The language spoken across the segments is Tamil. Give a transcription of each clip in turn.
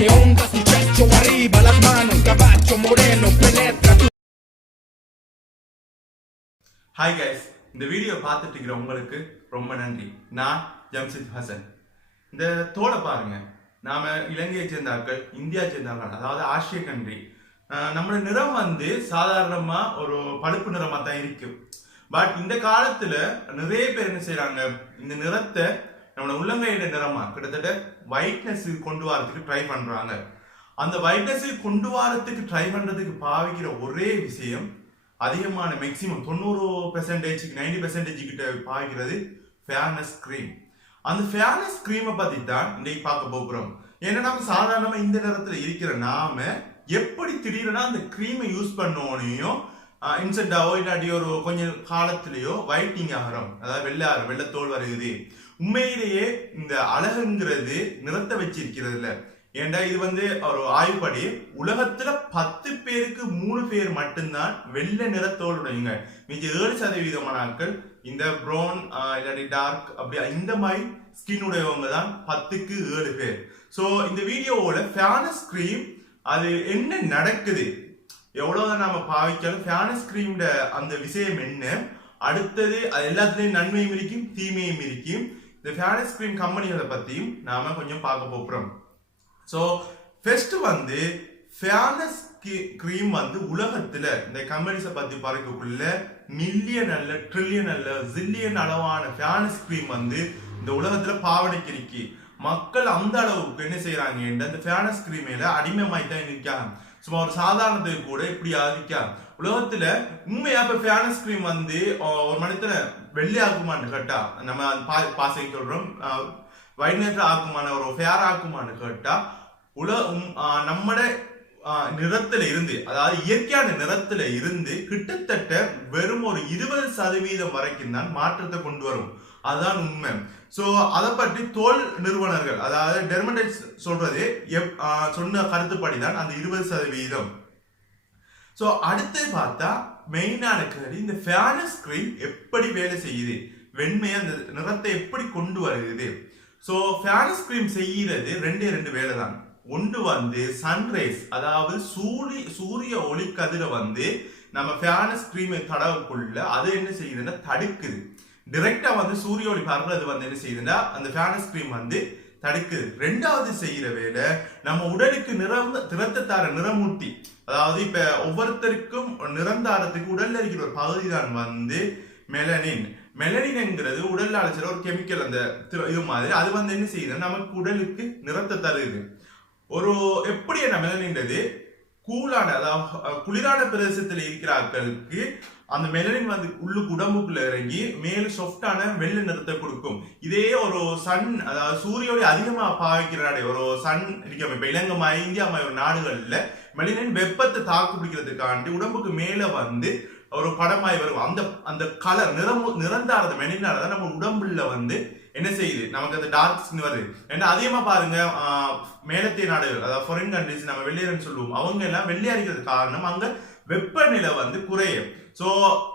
che onda successo arriva las manos caballo moreno penetra Hi guys, இந்த வீடியோ பார்த்துட்டு இருக்கிற உங்களுக்கு ரொம்ப நன்றி. நான் ஜம்சித் ஹசன். இந்த தோலை பாருங்க, நாம இலங்கையை சேர்ந்தார்கள், இந்தியா சேர்ந்தார்கள், அதாவது ஆசிய கண்ட்ரி. நம்மளோட நிறம் வந்து சாதாரணமா ஒரு பழுப்பு நிறமா தான் இருக்கும். பட் இந்த காலத்துல நிறைய பேர் என்ன செய்யறாங்க, இந்த நிறத்தை நம்மளோட உள்ளங்கையில நிறமா கிட்டத்தட்ட ஒயிட்னஸ் கொண்டு வரதுக்கு ட்ரை பண்றாங்க. அந்த ஒயிட்னஸ் கொண்டு வரதுக்கு ட்ரை பண்றதுக்கு பாவிக்கிற ஒரே விஷயம், அதிகமான மேக்சிமம் 90% 90% கிட்ட பாய்க்கிறது ஃபேர்னஸ் கிரீம். அந்த ஃபேர்னஸ் கிரீமை பத்தி தான் இன்னைக்கு பார்க்க போகிறோம். ஏன்னா நம்ம சாதாரணமா இந்த நேரத்துல இருக்கிற நாம எப்படி திடீர்னா அந்த கிரீமை யூஸ் பண்ணோனையும் இன்சென்டாவோ இல்லாட்டி ஒரு கொஞ்சம் காலத்திலேயோ ஒயிட்டிங் ஆகிறோம், அதாவது வெள்ளத்தோல் வருகுது. உண்மையிலேயே இந்த அழகுங்கிறது நிறத்தை வச்சிருக்கிறது இல்ல. ஏண்டா இது வந்து ஒரு ஆய்வுப்படி உலகத்துல 10 பேருக்கு 3 பேர் மட்டும்தான் வெள்ளை நிறத்தோடுடையங்க. மிச்ச 7% ஆட்கள் இந்த ப்ரௌன் இல்லாட்டி டார்க் அப்படி இந்த மாதிரி ஸ்கின் உடையவங்க தான் 10க்கு 7 பேர். ஸோ இந்த வீடியோவோட ஃபேர்னஸ் கிரீம் அது என்ன நடக்குது, எவ்வளவுதான் நாம பாவிச்சாலும் ஃபேர்னஸ் கிரீம் அந்த விஷயம் என்ன, அடுத்தது அது எல்லாத்துலயும் நன்மையும் இருக்கும் தீமையும் இருக்கும். இந்த ஃபேர்னஸ் கிரீம் கம்பெனிகளை பத்தியும் நாம கொஞ்சம் பார்க்க போகிறோம். ஸோ ஃபர்ஸ்ட் வந்து ஃபேர்னஸ் கிரீம் வந்து உலகத்துல இந்த கம்பெனிஸை பத்தி பார்க்கக்குள்ள மில்லியன் அல்ல ட்ரில்லியன் அல்ல ஜில்லியன் அளவான ஃபேர்னஸ் கிரீம் வந்து இந்த உலகத்துல பாவனைக்கு இருக்கு. மக்கள் அந்த அளவுக்கு என்ன செய்யறாங்க, இந்த ஃபேர்னஸ் கிரீமில அடிமைமாய் தான் இருக்காங்க. சும்மா ஒரு சாதாரணத்துக்கு கூட இப்படி ஆதிக்கா உலகத்துல உண்மையா இப்ப ஃபேர்னஸ் கிரீம் வந்து ஒரு மனிதனை வெள்ளை ஆக்குமான்னு கேட்டா, நம்ம பாசை சொல்றோம், வைட்னஸ் ஆக்குமான ஒரு ஃபேர் ஆக்குமான்னு கேட்டா நம்மட நிறத்துல இருந்து, அதாவது இயற்கையான நிறத்துல இருந்து கிட்டத்தட்ட வெறும் ஒரு 20% வரைக்கும் தான் மாற்றத்தை கொண்டு வரும். அதுதான் உண்மை. சோ அதை பற்றி தோல் நிறுவனர்கள், அதாவது டெர்மடைட்ஸ் சொல்றது சொன்ன கருத்துப்படிதான் அந்த 20%. சோ அடுத்து பார்த்தா மெயினான கேள்வி, இந்த ஃபேர்னஸ் கிரீம் எப்படி வேலை செய்யுது, வெண்மையை அந்த நிறத்தை எப்படி கொண்டு வருகிறது. சோ ஃபேர்னஸ் கிரீம் செய்யறது ரெண்டு வேலை தான். ஒன்று வந்து சன்ரைஸ், அதாவது சூரிய ஒளி கதிரை வந்து நம்ம ஃபேர்னஸ் கிரீமை தடவுக்குள்ள அது என்ன செய்யுதுன்னா தடுக்குது. டிரெக்டா வந்து சூரிய ஒளி பரவுறது வந்து என்ன செய்யுதுன்னா அந்த ஃபேர்னஸ் கிரீம் வந்து தடுக்குது. ரெண்டாவது செய்யற வேலை நம்ம உடலுக்கு திறத்தை தார நிறமூட்டி, அதாவது இப்ப ஒவ்வொருத்தருக்கும் நிறந்தாரத்துக்கு உடல்ல இருக்கிற ஒரு பகுதி தான் வந்து மெலனின். மெலனின்ங்கிறது உடல்ல அழைச்சிற ஒரு கெமிக்கல், அந்த இது மாதிரி அது வந்து என்ன செய்யுது நமக்கு உடலுக்கு நிறத்தை தருது. ஒரு எப்படி என்ன மெலனின்றது கூலான, அதாவது குளிரான பிரதேசத்தில் இருக்கிற ஆட்களுக்கு அந்த மெலனின் வந்து உள்ளுக்கு உடம்புக்குள்ள இறங்கி மேல சாஃப்டான வெள்ளை நிறத்தை கொடுக்கும். இதே ஒரு சன், அதாவது சூரிய ஒளி அதிகமா பாவிக்கிற நாடு ஒரு சன் இருக்க, இப்ப இலங்கை இந்தியா ஒரு நாடுகள்ல மெலனின் வெப்பத்தை தாக்கு பிடிக்கிறதுக்காண்டி உடம்புக்கு மேல வந்து ஒரு படமாய் வரும். அந்த கலர் நிறந்தாரத மெலினாலதான் நம்ம உடம்புல வந்து என்ன செய்யுது, நமக்கு அந்த டார்க் ஸ்கின் வருது. ஏன்னா அதிகமா பாருங்க மேலத்திய நாடுகள், அதாவது ஃபாரின் கண்ட்ரிஸ், நம்ம வெள்ளையர்னு சொல்லுவோம், அவங்க எல்லாம் வெள்ளையா இருக்கிறது காரணம் அங்க வெப்பநிலை வந்து குறையும். சோ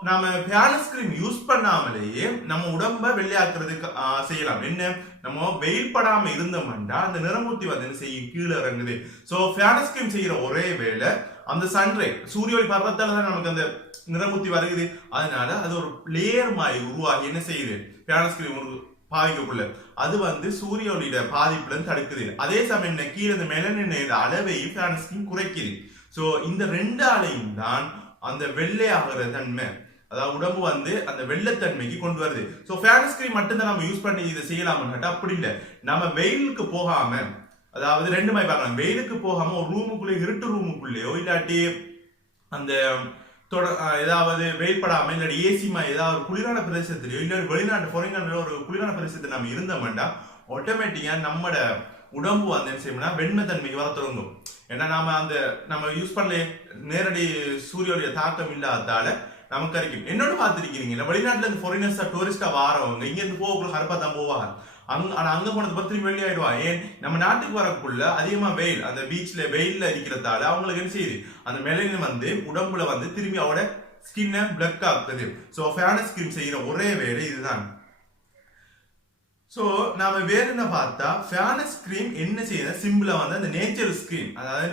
நம்ம ஃபேர்னஸ் கிரீம் யூஸ் பண்ணாமலேயே நம்ம உடம்ப வெள்ளையாக்குறதுக்கு செய்யலாம். என்ன, நம்ம வெயில் படாம இருந்தோம்னா அந்த நிறமூர்த்தி வந்து என்ன செய்யும், கீழே இறங்குது. சோ ஃபேர்னஸ் கிரீம் செய்யற ஒரே வேலை அந்த சன்ரை சூரிய ஒளி படுறதால தான் நமக்கு அந்த நிறமூர்த்தி வருகுது. அதனால அது ஒரு லேயர் மாதிரி உருவாகி என்ன செய்யுது, ஃபேர்னஸ் கிரீம் பாவிக்கக்குள்ள அது வந்து சூரிய ஒளியோட பாதிப்புல இருந்து தடுக்குது. அதே சமயம் கீழே இந்த மெலனின் அளவையும் ஃபேர்னஸ் கிரீம் குறைக்குது. சோ இந்த ரெண்டு ஆளையும் தான் அந்த வெள்ளை ஆகிற தன்மை, அதாவது உடம்பு வந்து அந்த வெள்ளைத்தன்மைக்கு கொண்டு வருது. சோ ஃபேர்னஸ் கிரீம் மட்டும்தான் நம்ம யூஸ் பண்ணி இதை செய்யலாம்னு கேட்டா அப்படி இல்லை. நம்ம வெயிலுக்கு போகாம, அதாவது ரெண்டு மாதிரி பார்க்கலாம், வெயிலுக்கு போகாம ஒரு ரூமுக்குள்ளே இருட்டு ரூமுக்குள்ளேயோ இல்லாட்டி அந்த ஏதாவது வெயில் படாம இல்லாட்டி ஏசிமா ஏதாவது குளிரான பிரதேசத்திலயோ இல்லாட்டி வெளிநாட்டு ஃபாரின்ல ஒரு குளிரான பிரதேசத்தில் நம்ம இருந்தோம்னா ஆட்டோமேட்டிக்கா நம்மட உடம்பு வந்து என்ன செய்யணும்னா வெண்மை தன்மைக்கு வர தொடங்கும். ஏன்னா நம்ம யூஸ் பண்ணல நேரடி சூரியோடைய தாக்கம் இல்லாததால நமக்கு கிடைக்கும். என்னோட பார்த்துருக்கீங்க, வெளிநாட்டுல இருந்து ஃபாரினர்ஸா டூரிஸ்டா வாரவங்க இங்க இருந்து போகக்குள்ள கருப்பா தான் போவாங்க. ஆனா அங்க போனது பத்திரி வெள்ளி ஆயிடுவா. ஏன், நம்ம நாட்டுக்கு வரக்குள்ள அதிகமா வெயில், அந்த பீச்ல வெயில்ல இருக்கிறதால அவங்களுக்கு என்ன செய்யுது, அந்த மெலனின் வந்து உடம்புல வந்து திரும்பி அவட ஸ்கின்னை பிளக் ஆகுது. ஸோ ஃபேர்னஸ் கிரீம் செய்யற ஒரே வேலை இதுதான். ஸோ நாம வேற என்ன பார்த்தா ஃபேர்னஸ் கிரீம் என்ன செய்யுது சிம்பிளா வந்து அந்த நேச்சுரல் ஸ்கிரீம், அதாவது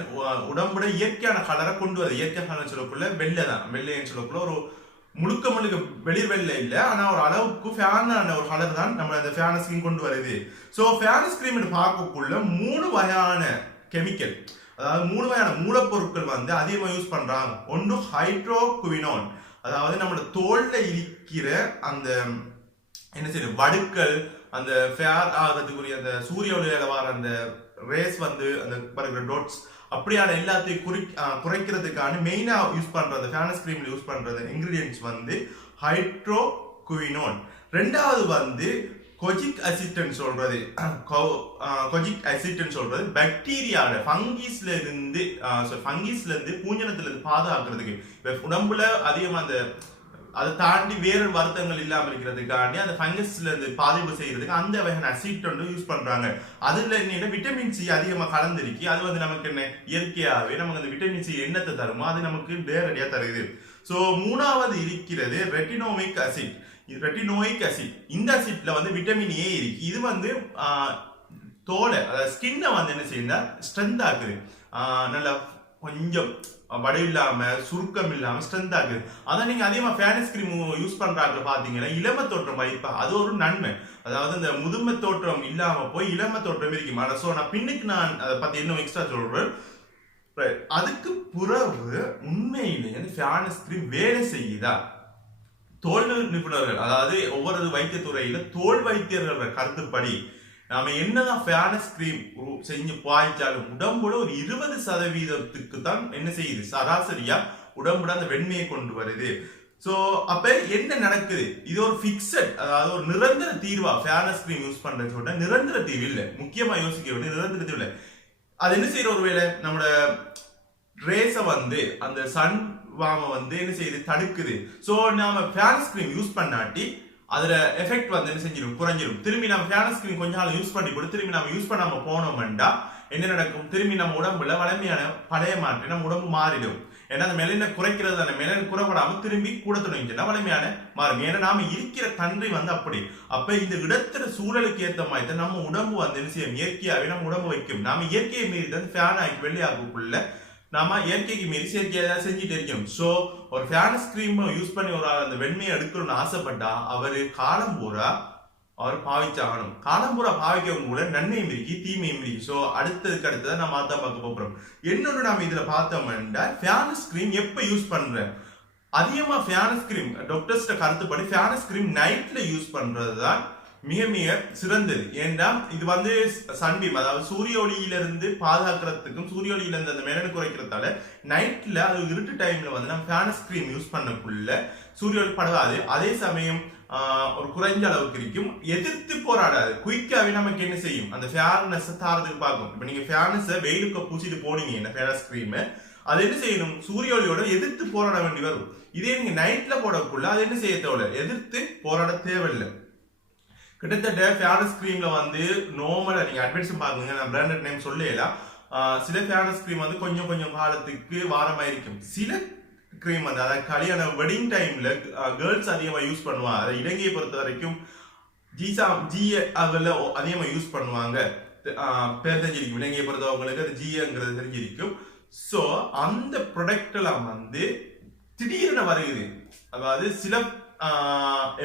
உடம்புட இயற்கையான கலரை கொண்டு வருது. இயற்கை கலர் சொல்லக்குள்ள வெள்ளை தான், வெள்ளைன்னு சொல்லக்குள்ள ஒரு முழுக்க முழுக்க வெளிர் வெள்ளை இல்லை, ஆனா ஒரு அளவுக்கு ஃபேனான ஒரு கலர் தான் நம்ம அந்த ஃபேர்னஸ் கிரீம் கொண்டு வருது. ஸோ ஃபேர்னஸ் கிரீம் பார்க்கக்குள்ள 3 வகையான கெமிக்கல், அதாவது 3 வகையான மூலப்பொருட்கள் வந்து அதிகமாக யூஸ் பண்றாங்க. ஒன்று ஹைட்ரோகுவினோன், அதாவது நம்மளோட தோல்ல இருக்கிற அந்த என்ன செய்யுது வடுக்கள், அந்த ஃபேர் ஆகிறதுக்குரிய அந்த சூரிய ஒளியில வர அந்த ரேஸ் வந்து அந்த பருகிற டோட்ஸ் அப்படியான எல்லாத்தையும் குறைக்கிறதுக்கான மெயினா யூஸ் பண்ற அந்த ஃபேர்னஸ் கிரீம்ல யூஸ் பண்றது இன்கிரீடியன்ஸ் வந்து ஹைட்ரோகுவினோன். ரெண்டாவது வந்து கொஜிக் அசிட்னு சொல்றது, கொஜிக் அசிட்னு சொல்றது பாக்டீரியாவோட ஃபங்கஸ்ல இருந்து பூஞ்சனத்துல இருந்து பாதுகாக்கிறதுக்கு, உடம்புல அதிகமா அந்த அதை தாண்டி வேறு வருத்தங்கள் இல்லாம இருக்கிறதுக்காண்டி அந்த ஃபங்கஸ்ல இருந்து பாதிப்பு செய்யறதுக்கு அந்த வகையான அசிட் வந்து யூஸ் பண்றாங்க. அதுல என்ன விட்டமின் சி அதிகமா கலந்துருக்கு. அது வந்து நமக்கு என்ன இயற்கையாவே நமக்கு அந்த விட்டமின் சி என்னத்தை தருமோ அது நமக்கு நேரடியா தருது. ஸோ மூணாவது இருக்கிறது ரெட்டினோயிக் அசிட். இந்த அசிட்ல வந்து விட்டமின் ஏ இருக்கு. இது வந்து தோலை, அதாவது ஸ்கின்னை வந்து என்ன செய்யுதுன்னா ஸ்ட்ரென்த் ஆக்குது, நல்லா கொஞ்சம் வடு இல்லாம சுருக்கம் இல்லாம ஸ்ட்ரென்த் ஆகுது. அதான் நீங்க அதிகமா ஃபேர்னஸ் கிரீம் யூஸ் பண்றாங்க பாத்தீங்கன்னா இளம தோற்றம் வைப்பா, அது ஒரு நன்மை. அதாவது இந்த முதுமை தோற்றம் இல்லாம போய் இளம தோற்றம் இருக்கு. ஸோ நான் பின்னுக்கு நான் அதை பத்தி இன்னும் எக்ஸ்ட்ரா சொல்றேன். அதுக்கு பிறகு உண்மையிலேயே ஃபேர்னஸ் கிரீம் வேலை செய்யுதா? தோல் நிபுணர்கள், அதாவது ஒவ்வொரு வைத்தியத்துறையில தோல் வைத்தியர்கள் கருத்துப்படி நாம என்னதான் ஃபேர்னஸ் கிரீம் செஞ்சு பாய்ச்சாலும் உடம்புல ஒரு 20% தான் என்ன செய்யுது சராசரியா உடம்புல அந்த வெண்மையை கொண்டு வருது. சோ அப்ப என்ன நடக்குது? இது ஒரு பிக்சட், அதாவது ஒரு நிரந்தர தீர்வா ஃபேர்னஸ் கிரீம் யூஸ் பண்றது சொல்ற நிரந்தர தீர்வு இல்லை. முக்கியமா யோசிக்க வேண்டிய நிரந்தர தீர்வு இல்லை. அது என்ன செய்யற, ஒருவேளை நம்மளோட ரேஸ வந்து அந்த சன் வாம வந்து என்ன செய்யுது தடுக்குது. சோ நாம ஃபேர்னஸ் கிரீம் யூஸ் பண்ணாட்டி அதுல எஃபெக்ட் வந்து என்ன செஞ்சிடும், குறைஞ்சிடும். திரும்பி நம்ம ஃபேர்னஸ் கிரீம் கொஞ்ச நாள் யூஸ் பண்ணி கூட திரும்பி நம்ம யூஸ் பண்ணாம போனோம்டா என்ன நடக்கும்? திரும்பி நம்ம உடம்புல வளமையான பழைய மாற்றி நம்ம உடம்பு மாறிடும். ஏன்னா அந்த மெலின குறைக்கிறது தானே, மெலின குறைபடாம திரும்பி கூட தொடங்கிச்சுன்னா வளமையான மாறும். ஏன்னா நாம இருக்கிற கண்ட்ரி வந்து அப்படி. அப்ப இந்த இடத்துல சூழலுக்கு ஏற்ற மாதிரி நம்ம உடம்பு வந்து என்ன செய்யும், இயற்கையாவே நம்ம உடம்பு வைக்கும். நாம இயற்கையை மீறி தான் ஃபேன் ஆகி வெளியாகக்குள்ள நாம இயற்கைக்கு மீறி செயற்கையாக செஞ்சுட்டு இருக்கணும். ஸோ ஒரு ஃபேர்னஸ் கிரீம் யூஸ் பண்ணி ஒரு அந்த வெண்மையை எடுக்கணும்னு ஆசைப்பட்டா அவரு காலம் பூரா அவர் பாவிச்சாகணும். காலம் பூரா பாவிக்கவும் கூட நன்மையும் இருக்கு தீமையும் இருக்கு. ஸோ அடுத்ததான் நம்ம மாத்தா பார்க்க போகிறோம். என்னொன்று நாம இதுல பார்த்தோம்னா ஃபேர்னஸ் கிரீம் எப்ப யூஸ் பண்ற, அதிகமா ஃபேர்னஸ் கிரீம் டாக்டர்ஸ்ட கருத்துப்படி ஃபேர்னஸ் கிரீம் நைட்ல யூஸ் பண்றதுதான் மிக மிக சிறந்தது. ஏன்னா இது வந்து சன்பீம், அதாவது சூரிய ஒளியிலிருந்து பாதுகாக்கிறதுக்கும் சூரிய ஒளியிலிருந்து அந்த மெலனை குறைக்கிறதால நைட்ல அது இருட்டு டைம்ல வந்து நம்ம ஃபேர்னஸ் கிரீம் யூஸ் பண்ணக்குள்ள சூரிய ஒளி படாது. அதே சமயம் ஒரு குறைஞ்ச அளவுக்கு இருக்கும், எதிர்த்து போராடாது. குயிக்காவே நமக்கு என்ன செய்யும், அந்த ஃபேர்னஸ் தாரதுக்கு பார்க்கும். இப்ப நீங்க ஃபேர்னஸ் வெயிலுக்கு பூச்சிட்டு போனீங்க என்ன ஃபேர்னஸ் கிரீம், அது என்ன செய்யணும், சூரிய ஒளியோட எதிர்த்து போராட வேண்டி வரும். இதே நீங்க நைட்ல போடக்குள்ள அது என்ன செய்ய தேவையில்லை, எதிர்த்து போராட தேவையில்லை. கிட்டத்தட்ட ஃபேர்னஸ் கிரீம்ல வந்து நார்மலா நீங்க அட்வைஸ் பாருங்க, நான் பிராண்டட் நேம் சொல்லலாம். சில ஃபேர்னஸ் கிரீம் வந்து கொஞ்சம் கொஞ்சம் காலத்துக்கு வாரமா இருக்கும். சில கிரீம் வந்து அதாவது கல்யாண வெட்டிங் டைம்ல கேர்ள்ஸ் அதிகமா யூஸ் பண்ணுவாங்க. அதை இலங்கையை பொறுத்த வரைக்கும் அதில் அதிகமா யூஸ் பண்ணுவாங்க. பேர் தெரிஞ்சிருக்கும், இலங்கையை பொறுத்தவங்களுக்கு அது ஜிங்கிறது தெரிஞ்சிருக்கும். ஸோ அந்த ப்ராடக்ட் எல்லாம் வந்து திடீர்னு வருகுது. அதாவது சில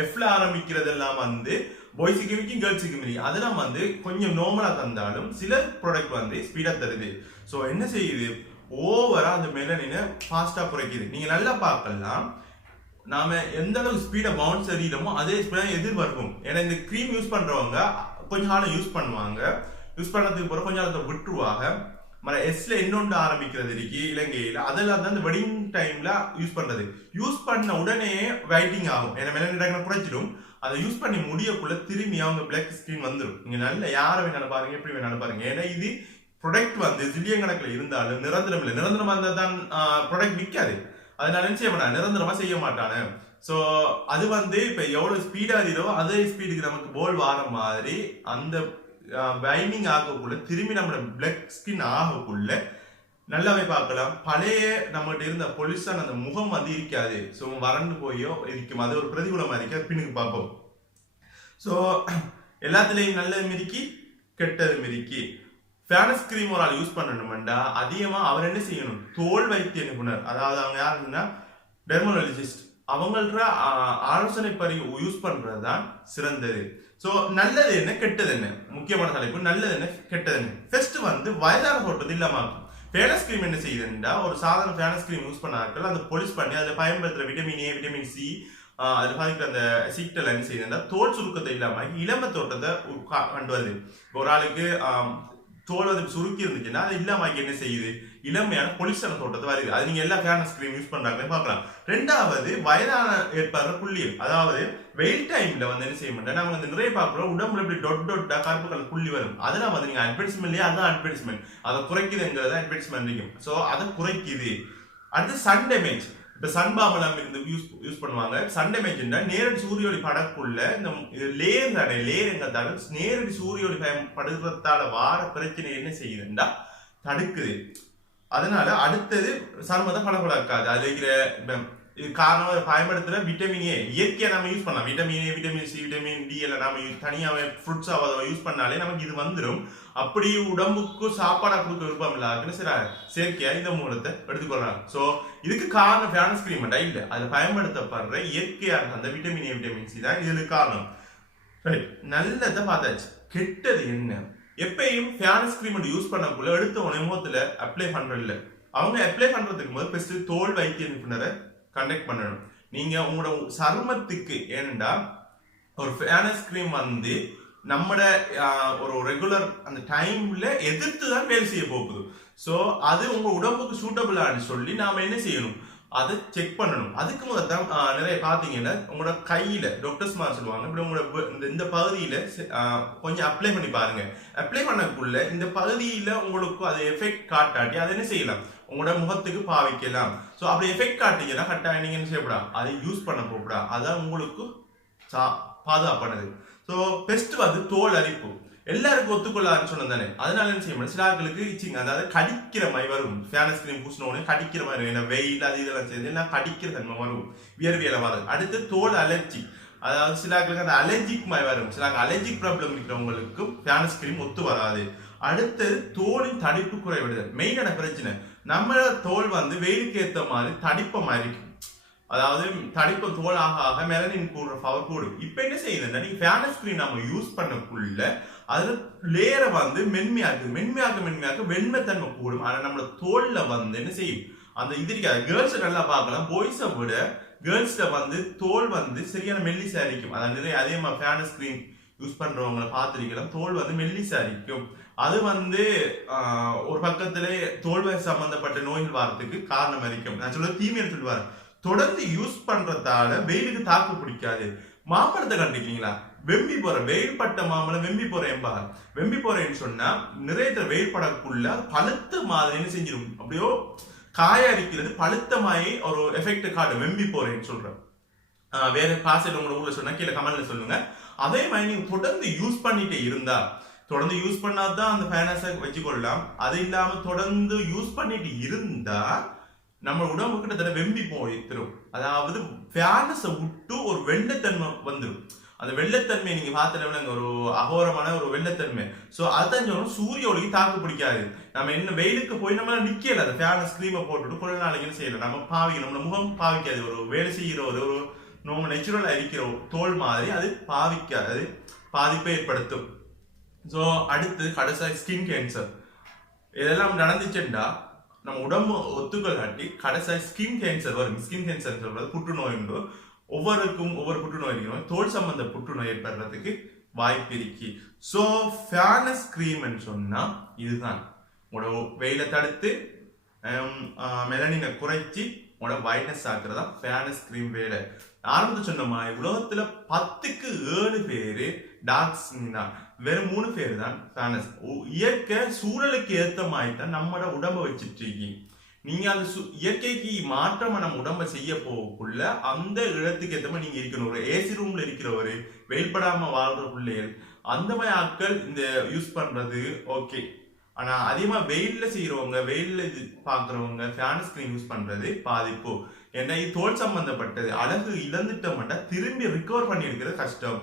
எஃப்ல ஆரம்பிக்கிறதெல்லாம் வந்து பாய்ஸுக்கு மிக்கும் கேர்ள்ஸுக்கு மிக்கும், அதெல்லாம் வந்து கொஞ்சம் நார்மலா தந்தாலும் சில ப்ராடக்ட் வந்து ஸ்பீடா தருது. ஸோ என்ன செய்யுது, ஓவரா அந்த மெலனினை ஃபாஸ்டா குறைக்குது. நீங்க நல்லா பார்க்கலாம், நாம எந்த அளவுக்கு ஸ்பீடா பவுன்ஸ் எறியணுமோ அதே ஸ்பீடா எதிர்பார்க்கும். ஏன்னா இந்த கிரீம் யூஸ் பண்றவங்க கொஞ்ச காலம் யூஸ் பண்ணுவாங்க, யூஸ் பண்ணதுக்கு பிறகு கொஞ்ச காலத்தை விட்டுருவாங்க. எஸ்ல இன்னொன்று ஆரம்பிக்கிறது இருக்கு இலங்கையில, அதெல்லாம் தான் இந்த வெட்டிங் டைம்ல யூஸ் பண்றது. யூஸ் பண்ண உடனே வெயிட்டிங் ஆகும், ஏன்னா மெலனின் குறைச்சிடும். அதை யூஸ் பண்ணி முடியக்குள்ள திரும்பி அவங்க பிளாக் ஸ்கிரீன் வந்துடும். நீங்க நல்ல யாரை வேணாலும் பாருங்க, எப்படி வேணாலும் பாருங்க. ஏன்னா இது ப்ராடக்ட் வந்து ஜில்லியன் கணக்குல இருந்தாலும் நிரந்தரம் இல்லை. நிரந்தரமா இருந்தா தான் ப்ராடக்ட் விற்காது. அதனால என்ன செய்ய மாட்டான், நிரந்தரமா செய்ய மாட்டானு. ஸோ அது வந்து இப்ப எவ்வளவு ஸ்பீடா இருதோ அதே ஸ்பீடுக்கு நமக்கு போல் வார மாதிரி அந்த வைனிங் ஆகக்குள்ள திரும்பி நம்மளோட பிளாக் ஸ்கின் ஆகக்குள்ள நல்லாவே பார்க்கலாம். பழைய நம்மகிட்ட இருந்த பொலிசான அந்த முகம் வந்து இருக்காது. ஸோ வறண்டு போயோ இருக்கும், அது ஒரு பிரதிகூலமா இருக்கு. பின்னுக்கு பார்ப்போம். ஸோ எல்லாத்துலயும் நல்லது மிதிக்கி கெட்டது மிதிக்கி. ஃபேனஸ் கிரீம் ஒரு ஆள் யூஸ் பண்ணணும்டா அதிகமா அவர் என்ன செய்யணும், தோல் வைத்திய நிபுணர், அதாவது அவங்க யாருன்னா டெர்மோலஜிஸ்ட், அவங்கள ஆலோசனை படி யூஸ் பண்றதுதான் சிறந்தது. சோ நல்லது என்ன கெட்டது என்ன, முக்கியமான தலைப்பு நல்லது என்ன கெட்டது என்ன. ஃபர்ஸ்ட் வந்து வயதான தோட்டது இல்லாம ஃபேனஸ் கிரீம் என்ன செய்யுதுன்னா, ஒரு சாதாரண ஃபேனஸ் கிரீம் யூஸ் பண்ணாக்கள் அதை பொலிஷ் பண்ணி அதில் பயன்படுத்துற விட்டமின் ஏ, விட்டமின் சி, அதில் பாதிக்கிற அந்த சீக்டல் என்ன செய்யுதுன்னா தோல் சுருக்கத்தை இல்லாம இளம தோட்டத்தை கொண்டு வருது. ஒரு ஆளுக்கு தோல் வந்து சுருக்கி இருந்துச்சுன்னா அது இல்லாம என்ன செய்யுது, இளமையான பொலிஷன தோட்டத்தை வருது. அது நீங்க எல்லா ஃபேனஸ் கிரீம் யூஸ் பண்றாங்கன்னு பார்க்கலாம். ரெண்டாவது வயதான ஏற்படுற புள்ளிகள், அதாவது வெயில் டைம்ல வந்து என்ன செய்ய மாட்டேன் நாங்க வந்து நிறைய பார்க்கிறோம், உடம்புல இப்படி டொட்டா கருப்பு கலர் புள்ளி வரும். அதெல்லாம் வந்து நீங்க அட்வர்டைஸ்மெண்ட்லயே அதான் அட்வர்டைஸ்மெண்ட், அதை குறைக்குதுங்கிறத அட்வர்டைஸ்மெண்ட் இருக்கும். ஸோ அதை குறைக்குது. அடுத்து சன் டேமேஜ். இப்ப சன்பாமெல்லாம் இருந்து யூஸ் பண்ணுவாங்க. சன் டேமேஜ்னா நேரடி சூரிய ஒளி படக்குள்ள இந்த லேயர் தானே, லேயர் எங்கிறதால நேரடி சூரிய ஒளி படுகிறதால வார பிரச்சனை என்ன செய்யுதுன்னா தடுக்குது. அதனால அடுத்தது சருமத்தை பளபளக்காது. அது இருக்கிற இது காரணம் பயன்படுத்துற விட்டமின் ஏ இயற்கையா நம்ம யூஸ் பண்ணலாம். Vitamin A, vitamin C, vitamin D எல்லாம் நம்ம தனியாவே ஃப்ரூட்ஸ் யூஸ் பண்ணாலே நமக்கு இது வந்துடும். அப்படி உடம்புக்கு சாப்பாடா கொடுக்க விருப்பம் இல்லாத சில செயற்கையா இந்த மூலத்தை எடுத்துக்கொள்ளலாம். சோ இதுக்கு காரணம் ஃபேனஸ் கிரீம் இல்ல, அதுல பயன்படுத்தப்படுற இயற்கையான அந்த விட்டமின் ஏ, விட்டமின் சி தான் இதுக்கு காரணம். நல்லதை பார்த்தாச்சு. கெட்டது என்ன, எப்பயும் ஃபேனஸ் கிரீம் யூஸ் பண்ணக்குள்ள எடுத்த உடனே முகத்துல அப்ளை பண்றது இல்ல. அவங்க அப்ளை பண்றதுக்கு போது ஃபர்ஸ்ட் தோல் வைத்திய நிபுணரை கண்டக்ட் பண்ணணும். நீங்க உங்களோட சருமத்துக்கு ஏனென்றா ஒரு ஃபேனஸ் கிரீம் வந்து நம்மட ஒரு ரெகுலர் அந்த டைம்ல எதிர்த்து தான் வேலை செய்ய போகுது. ஸோ அது உங்க உடம்புக்கு சூட்டபிளான்னு சொல்லி நாம என்ன செய்யணும், அதை செக் பண்ணணும். அதுக்கு முதல் தான் நிறைய பார்த்தீங்கன்னா உங்களோட கையில டாக்டர்ஸ் மாதிரி சொல்லுவாங்க, இப்படி உங்களோட இந்த பகுதியில கொஞ்சம் அப்ளை பண்ணி பாருங்க. அப்ளை பண்ணக்குள்ள இந்த பகுதியில உங்களுக்கு அது எஃபெக்ட் காட்டாட்டி அதை என்ன செய்யலாம், உங்களோட முகத்துக்கு பாவிக்கலாம். ஸோ அப்படி எஃபெக்ட் காட்டிங்கன்னா கட்டாயம் நீங்க என்ன செய்யப்படா, அதை யூஸ் பண்ண போகக்கூடா. அதான் உங்களுக்கு பாதுகாப்பானது. ஸோ பெஸ்ட் வந்து தோல் அரிப்பு எல்லாருக்கும் ஒத்துக்கொள்ளாருன்னு சொன்னது தானே. அதனால என்ன செய்ய முடியும், சில ஆட்களுக்கு இச்சிங், அதாவது கடிக்கிற மாதிரி வரும். ஃபேனஸ் கிரீம் பூசினோடனே கடிக்கிற மாதிரி வரும். ஏன்னா வெயில் அது இதெல்லாம் சேர்ந்து எல்லாம் கடிக்கிற தன்மை வரும், வியர்வியல வரும். அடுத்து தோல் அலர்ஜி, அதாவது சில ஆட்களுக்கு அந்த அலர்ஜிக் மாதிரி வரும். சில அலர்ஜிக் ப்ராப்ளம் இருக்கிறவங்களுக்கு ஃபேனஸ் கிரீம் ஒத்து வராது. அடுத்தது தோலின் தடிப்பு குறைவிடுதல், மெயினான பிரச்சனை. நம்ம தோல் வந்து வெயிலுக்கு ஏற்ற மாதிரி தடிப்ப மாதிரி இருக்கு. அதாவது தடிப்பு தோல் ஆக மெலனின் கூடுற பவர் கூடும். இப்ப என்ன செய்யுதுன்னா, நீங்க ஃபேனஸ் கிரீம் நம்ம யூஸ் பண்ணக்குள்ள அதுல லேயரை வந்து மென்மையாக்க வெண்மைத்தன்மை கூடும். ஆனா நம்ம தோல்ல வந்து என்ன செய்யும், அந்த இது இருக்காது. கேர்ள்ஸ் நல்லா பார்க்கலாம், பாய்ஸை விட கேர்ள்ஸ்ல வந்து தோல் வந்து சரியான மெல்லிசா இருக்கும். அதாவது அதே மாதிரி ஃபேனஸ் கிரீம் யூஸ் பண்றவங்களை பார்த்திருக்கலாம், தோல் வந்து மெல்லிசா இருக்கும். அது வந்து ஒரு பக்கத்துல தோல்வாய் சம்பந்தப்பட்ட நோய்கள் வரதுக்கு காரணம் இருக்கும். நான் சொல்ல தீமையை சொல்லுவாரு, தொடர்ந்து யூஸ் பண்றதால வெயிலுக்கு தாக்கு பிடிக்காது. மாம்பழத்தை கண்டிருக்கீங்களா, வெம்பி போற வெயில் பட்ட மாம்பழம் வெம்பி போற என்பார். வெம்பி போறேன்னு சொன்னா நிறைய வெயில் படக்குள்ள பழுத்த மாதிரி செஞ்சிடும், அப்படியோ காய அரிக்கிறது பழுத்த மாதிரி ஒரு எஃபெக்ட் காட்டும் வெம்பி போறேன்னு சொல்றேன். வேற பாசையில் உங்களோட ஊர்ல சொன்னா கீழே கமெண்ட்ல சொல்லுங்க. அதே மாதிரி நீங்க தொடர்ந்து யூஸ் பண்ணிட்டே இருந்தா, தொடர்ந்து யூஸ் பண்ணாதான் அந்த ஃபேனஸை வச்சுக்கொள்ளலாம். அது இல்லாம தொடர்ந்து யூஸ் பண்ணிட்டு இருந்தா நம்ம உடம்பு கிட்ட வெம்பி போயிடும். அதாவது ஃபேனஸை விட்டு ஒரு வெள்ளத்தன்மை வந்துடும். அந்த வெள்ளத்தன்மை நீங்க பார்த்தீங்கன்னா ஒரு அகோரமான ஒரு வெள்ளத்தன்மை. ஸோ அதுதான் சொல்லணும், சூரிய ஒளிக்கு தாக்கு பிடிக்காது. நம்ம என்ன வெயிலுக்கு போய் நம்ம நிக்கல, அந்த ஃபேனஸ் கிரீமை போட்டுட்டு கொஞ்ச நாளைக்கு செய்யல, நம்ம பாவிக்கணும். நம்ம முகம் பாவிக்காது. ஒரு வேலை செய்கிற ஒரு நம்ம நேச்சுரலா இருக்கிற தோல் மாதிரி அது பாவிக்காது, பாதிப்பை ஏற்படுத்தும். ஸோ அடுத்து கடைசி ஸ்கின் கேன்சர். இதெல்லாம் நடந்துச்சுண்டா நம்ம உடம்பு ஒத்துக்கள் காட்டி கடைசி ஸ்கின் கேன்சர் வரும். ஸ்கின் கேன்சர் சொல்றது புற்றுநோய் உண்டு. ஒவ்வொருக்கும் ஒவ்வொரு புற்றுநோய் இருக்கிறோம், தோல் சம்பந்த புற்றுநோய் ஏற்படுறதுக்கு வாய்ப்பு இருக்கு. ஸோ ஃபேனஸ் கிரீம் சொன்னா இதுதான் உங்களோட வெயில தடுத்து மெலனினை குறைச்சி உங்களோட வைட்னஸ் ஆக்குறதா ஃபேனஸ் கிரீம் வேலை. ஆரம்பத்து சொன்ன மாதிரி உலகத்துல 10க்கு 7 பேரு டார்க் ஸ்கின் தான், வெறும் 3 பேர் தான் ஃபேனஸ். இயற்கை சூழலுக்கு ஏற்ற மாதிரி தான் நம்மளோட உடம்ப வச்சுட்டு இருக்கீங்க. நீங்க அந்த இயற்கைக்கு மாற்றமா நம்ம உடம்ப செய்ய போகக்குள்ள அந்த இடத்துக்கு ஏற்ற மாதிரி நீங்க இருக்கணும். ஒரு ஏசி ரூம்ல இருக்கிறவரு, வெயில்படாம வாழ்ற பிள்ளைகள், அந்த மாதிரி ஆட்கள் இந்த யூஸ் பண்றது ஓகே. ஆனா அதிகமா வெயில்ல செய்யறவங்க, வெயில்ல இது பாக்குறவங்க ஃபேனஸ் கிரீம் யூஸ் பண்றது பாதிப்பு. ஏன்னா இது தோல் சம்பந்தப்பட்டது. அழகு இழந்துட்டோம்னா திரும்பி ரிகவர் பண்ணி எடுக்கிறது கஷ்டம்.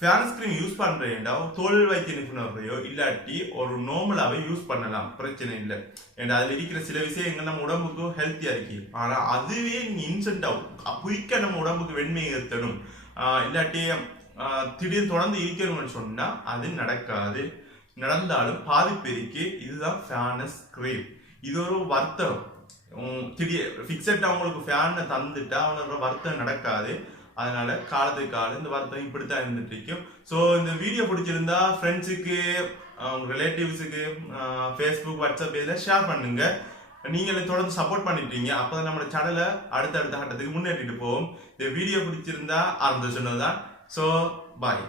ஃபேர்னஸ் க்ரீம் யூஸ் பண்றேன்டா தோல் வைத்திய நிபுணரையோ இல்லாட்டி ஒரு நார்மலாவே யூஸ் பண்ணலாம், பிரச்சனை இல்லை. ஏன்னா அதுல இருக்கிற சில விஷயங்கள் நம்ம உடம்புக்கு ஹெல்த்தியா இருக்கு. ஆனா அதுவே நீங்க இன்ஸ்டன்டா குயிக்கா நம்ம உடம்புக்கு வெண்மையை ஏற்றணும் இல்லாட்டி திடீர்னு தொடர்ந்து இருக்கணும்னு சொன்னா அது நடக்காது. நடந்தாலும் பாதிப்பு இருக்கு. இதுதான் ஃபேர்னஸ் க்ரீம். இது ஒரு வர்த்தகம். திடீர் ஃபிக்ஸட்டா அவங்களுக்கு ஃபேனை தந்துட்டா அவங்களோட வர்த்தகம் நடக்காது. அதனால காலத்துக்கு காலம் இந்த வார்த்தை இப்படித்தான் இருந்துட்டு இருக்கும். ஸோ இந்த வீடியோ பிடிச்சிருந்தா ஃப்ரெண்ட்ஸுக்கு, ரிலேட்டிவ்ஸுக்கு, ஃபேஸ்புக், வாட்ஸ்அப் இதில் ஷேர் பண்ணுங்க. நீங்களே தொடர்ந்து சப்போர்ட் பண்ணிட்டீங்க. அப்போதான் நம்மளோட சேனலை அடுத்த கட்டத்துக்கு முன்னேற்றிட்டு போவோம். இந்த வீடியோ பிடிச்சிருந்தா ஆரம்பிச்சு சொன்னதுதான். So bye.